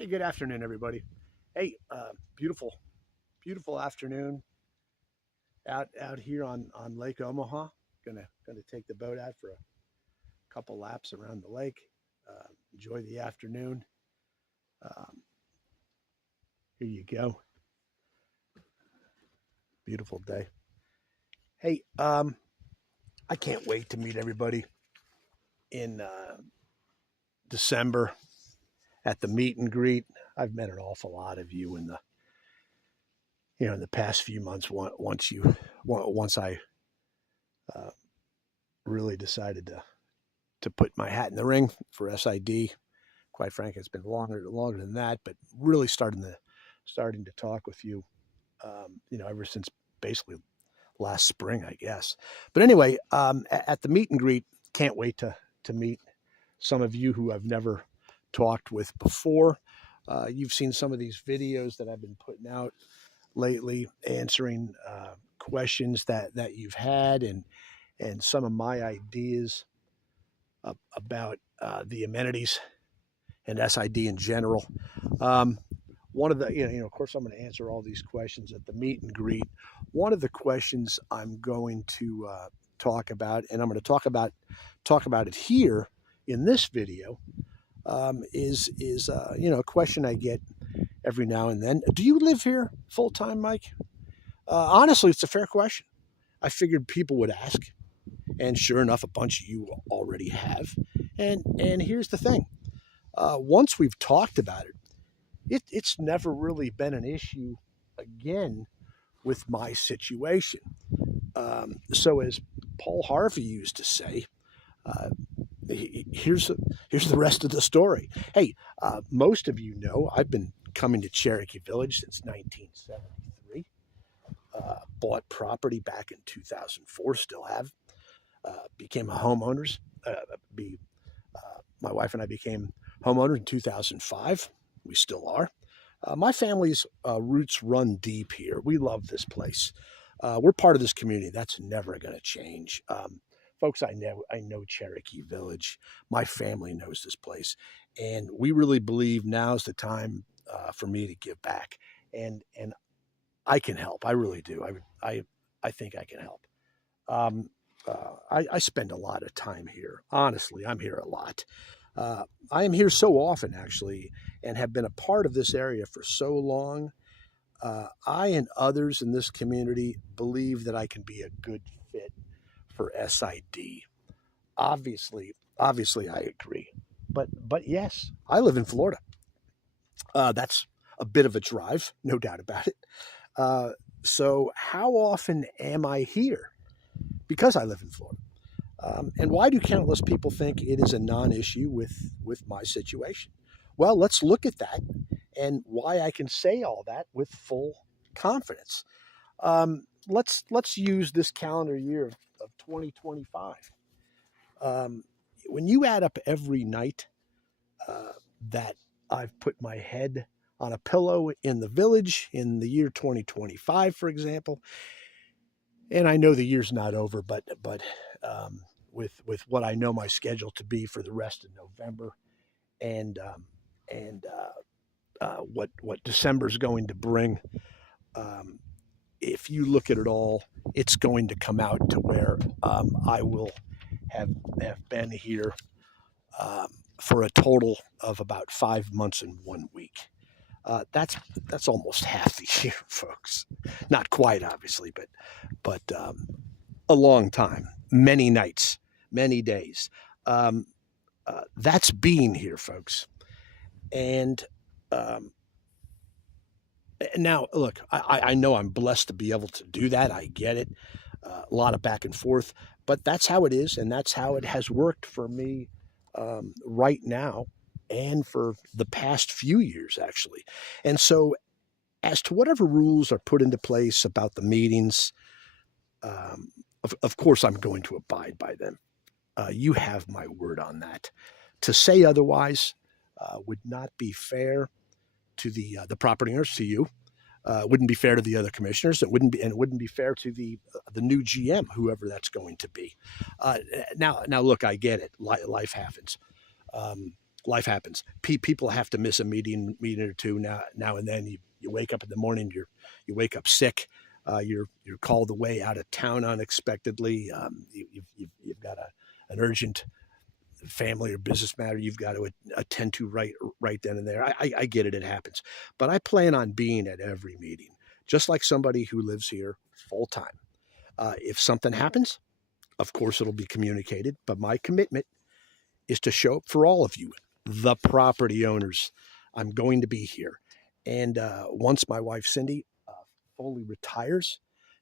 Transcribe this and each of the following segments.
Hey, good afternoon, everybody. Hey, beautiful afternoon out here on Lake Omaha. Gonna take the boat out for a couple laps around the lake. Enjoy the afternoon. Um, Here you go. Beautiful day. Hey, I can't wait to meet everybody in December at the meet and greet. I've met an awful lot of you in the past few months. Once I uh, really decided to put my hat in the ring for SID. Quite frankly, it's been longer than that, but really starting to talk with you, ever since basically last spring, I guess. But anyway, at the meet and greet, can't wait to meet some of you who I've never talked with before. You've seen some of these videos that I've been putting out lately, answering questions that you've had, and some of my ideas about the amenities and SID in general. Um, One of the, of course, I'm going to answer all these questions at the meet and greet. One of the questions I'm going to talk about, and I'm going to talk about it here in this video, is a question I get every now and then. Do you live here full time, Mike? Honestly, it's a fair question. I figured people would ask, and sure enough, a bunch of you already have. And here's the thing: once we've talked about it's never really been an issue again with my situation. So, as Paul Harvey used to say, uh, here's the rest of the story. Hey, most of you know I've been coming to Cherokee Village since 1973. Bought property back in 2004, still have. Became a homeowners. Be My wife and I became homeowners in 2005. We still are. My family's roots run deep here. We love this place. We're part of this community. That's never going to change. Folks, I know Cherokee Village. My family knows this place, and we really believe now's the time for me to give back, and I can help. I really do. I think I can help. Um, I spend a lot of time here. Honestly, I'm here a lot. I am here so often, actually, and have been a part of this area for so long. I and others in this community believe that I can be a good fit for SID. Obviously, I agree. But yes, I live in Florida. That's a bit of a drive, no doubt about it. Uh, so, how often am I here? Because I live in Florida. And why do countless people think it is a non-issue with my situation? Well, let's look at that and why I can say all that with full confidence. Let's use this calendar year of 2025. When you add up every night that I've put my head on a pillow in the village in the year 2025, for example, and I know the year's not over, but with what I know my schedule to be for the rest of November, and what December is going to bring, um, if you look at it all, it's going to come out to where I will have been here um, for a total of about 5 months and 1 week. That's almost half the year, folks. Not quite, obviously, but a long time, many nights, many days. Um, that's being here, folks. And um, now, look, I know I'm blessed to be able to do that. I get it. A lot of back and forth, but that's how it is, and that's how it has worked for me right now and for the past few years, actually. And so, as to whatever rules are put into place about the meetings, um, of course, I'm going to abide by them. You have my word on that. To say otherwise would not be fair to the property owners, to you. Wouldn't be fair to the other commissioners. It wouldn't be fair to the new GM, whoever that's going to be. Now, look, I get it. Life happens. Um, life happens. People have to miss a meeting or two now and then. You wake up in the morning, you wake up sick. You're called away out of town unexpectedly. You've got an urgent family or business matter you've got to attend to right then and there. I get it, it happens, but I plan on being at every meeting, just like somebody who lives here full time. If something happens, of course it'll be communicated, but my commitment is to show up for all of you, the property owners. I'm going to be here, and once my wife Cindy fully retires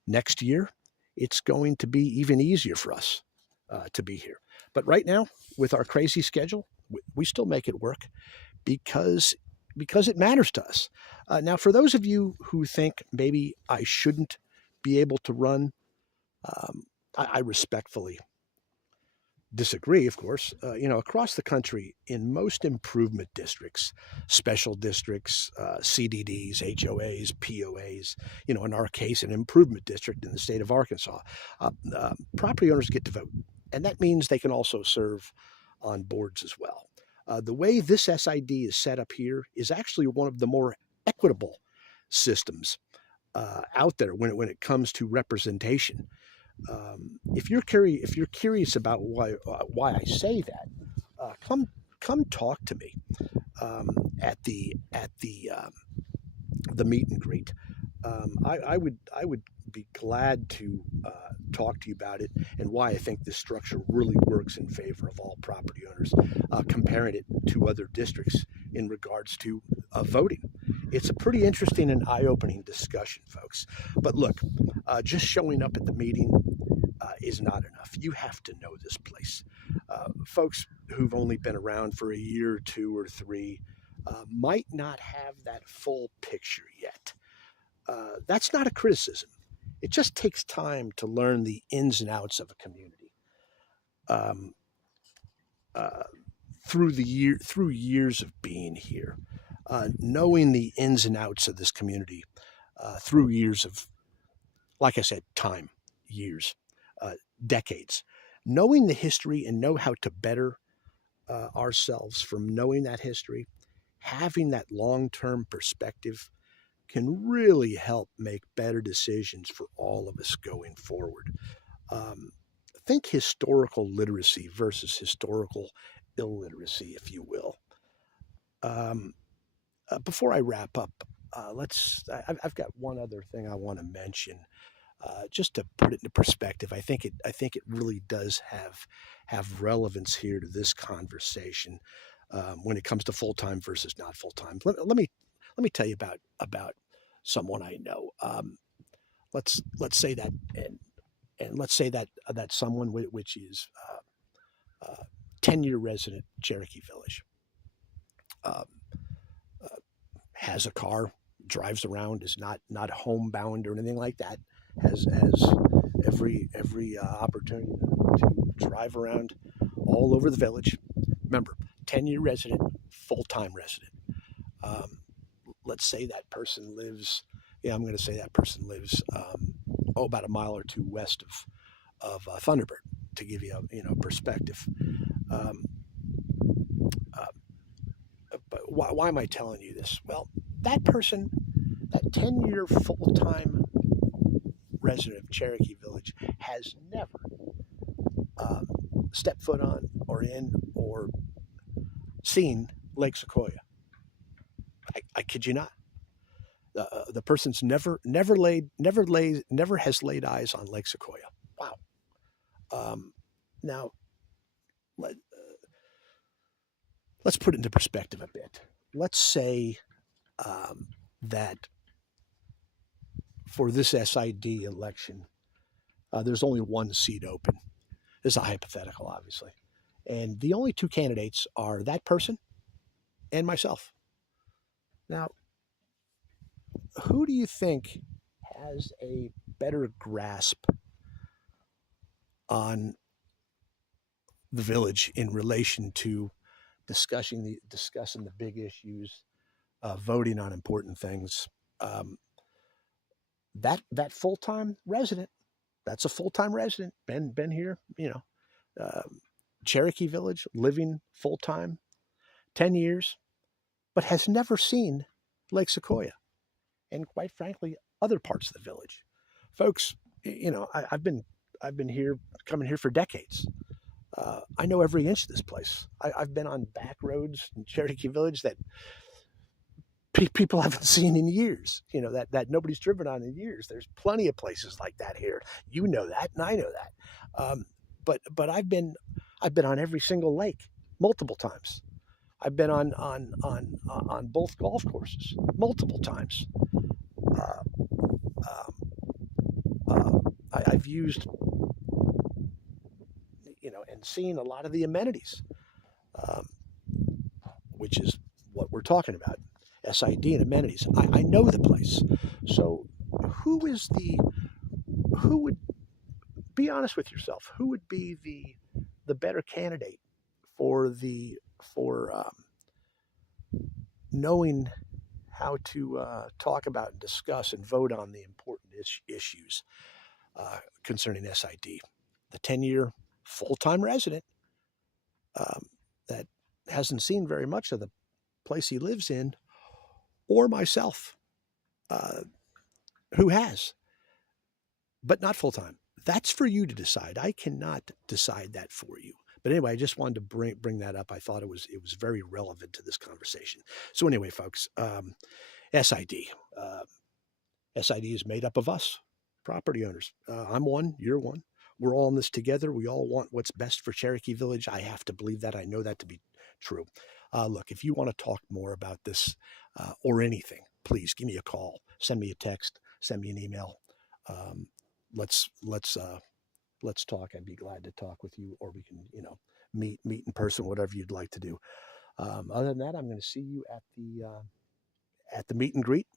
next year, it's going to be even easier for us to be here. But right now, with our crazy schedule, we still make it work because it matters to us. Now, for those of you who think maybe I shouldn't be able to run, I respectfully disagree, of course. Across the country, in most improvement districts, special districts, CDDs, HOAs, POAs, in our case, an improvement district in the state of Arkansas, property owners get to vote. And that means they can also serve on boards as well. The way this SID is set up here is actually one of the more equitable systems out there when it comes to representation. If you're curious about why I say that, come talk to me at the meet and greet. I would be glad to talk to you about it and why I think this structure really works in favor of all property owners, comparing it to other districts in regards to voting. It's a pretty interesting and eye-opening discussion, folks. But look, just showing up at the meeting is not enough. You have to know this place. Folks who've only been around for a year or two or three might not have that full picture yet. That's not a criticism. It just takes time to learn the ins and outs of a community. Um, through years of being here, knowing the ins and outs of this community, through years of, like I said, time, years, decades, knowing the history and know how to better ourselves from knowing that history, having that long-term perspective can really help make better decisions for all of us going forward. Think historical literacy versus historical illiteracy, if you will. Before I wrap up, I've got one other thing I want to mention, just to put it into perspective. I think it really does have relevance here to this conversation when it comes to full time versus not full time. Let me tell you about someone I know. Let's say that and let's say that someone which is 10-year resident, Cherokee Village, um, uh, has a car, drives around, is not homebound or anything like that, has every opportunity to drive around all over the village. Remember, 10-year resident, full-time resident. Um, let's say that person lives. Yeah, I'm going to say that person lives about a mile or two west of Thunderbird, to give you perspective. Um, uh, but why am I telling you this? Well, that person, that 10-year full-time resident of Cherokee Village, has never um, stepped foot on or in or seen Lake Sequoia. I kid you not. The person's never has laid eyes on Lake Sequoia. Wow. Now let, us put it into perspective a bit. Let's say that for this SID election, there's only one seat open. This is a hypothetical, obviously, and the only two candidates are that person and myself. Now, who do you think has a better grasp on the village in relation to discussing the big issues, voting on important things? Um, that full time resident, that's a full time resident, been here, Cherokee Village, living full time. 10 years, but has never seen Lake Sequoia and, quite frankly, other parts of the village. Folks, I've been here, coming here for decades. I know every inch of this place. I've been on back roads in Cherokee Village that people haven't seen in years. That nobody's driven on in years. There's plenty of places like that here. You know that, and I know that. But I've been on every single lake multiple times. I've been on both golf courses multiple times. Uh, um, I've used, and seen a lot of the amenities, um, which is what we're talking about. SID and amenities. I know the place. So who would, be honest with yourself, who would be the better candidate for knowing how to talk about and discuss and vote on the important issues concerning SID? The 10-year full-time resident that hasn't seen very much of the place he lives in, or myself, uh, who has, but not full-time. That's for you to decide. I cannot decide that for you. But anyway, I just wanted to bring that up. I thought it was very relevant to this conversation. So anyway, folks, SID. SID is made up of us, property owners. I'm one, you're one. We're all in this together. We all want what's best for Cherokee Village. I have to believe that. I know that to be true. Look, if you want to talk more about this or anything, please give me a call, send me a text, send me an email. Let's talk. I'd be glad to talk with you, or we can, meet in person, whatever you'd like to do. Other than that, I'm going to see you at the meet and greet,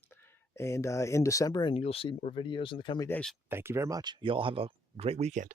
and in December, and you'll see more videos in the coming days. Thank you very much. You all have a great weekend.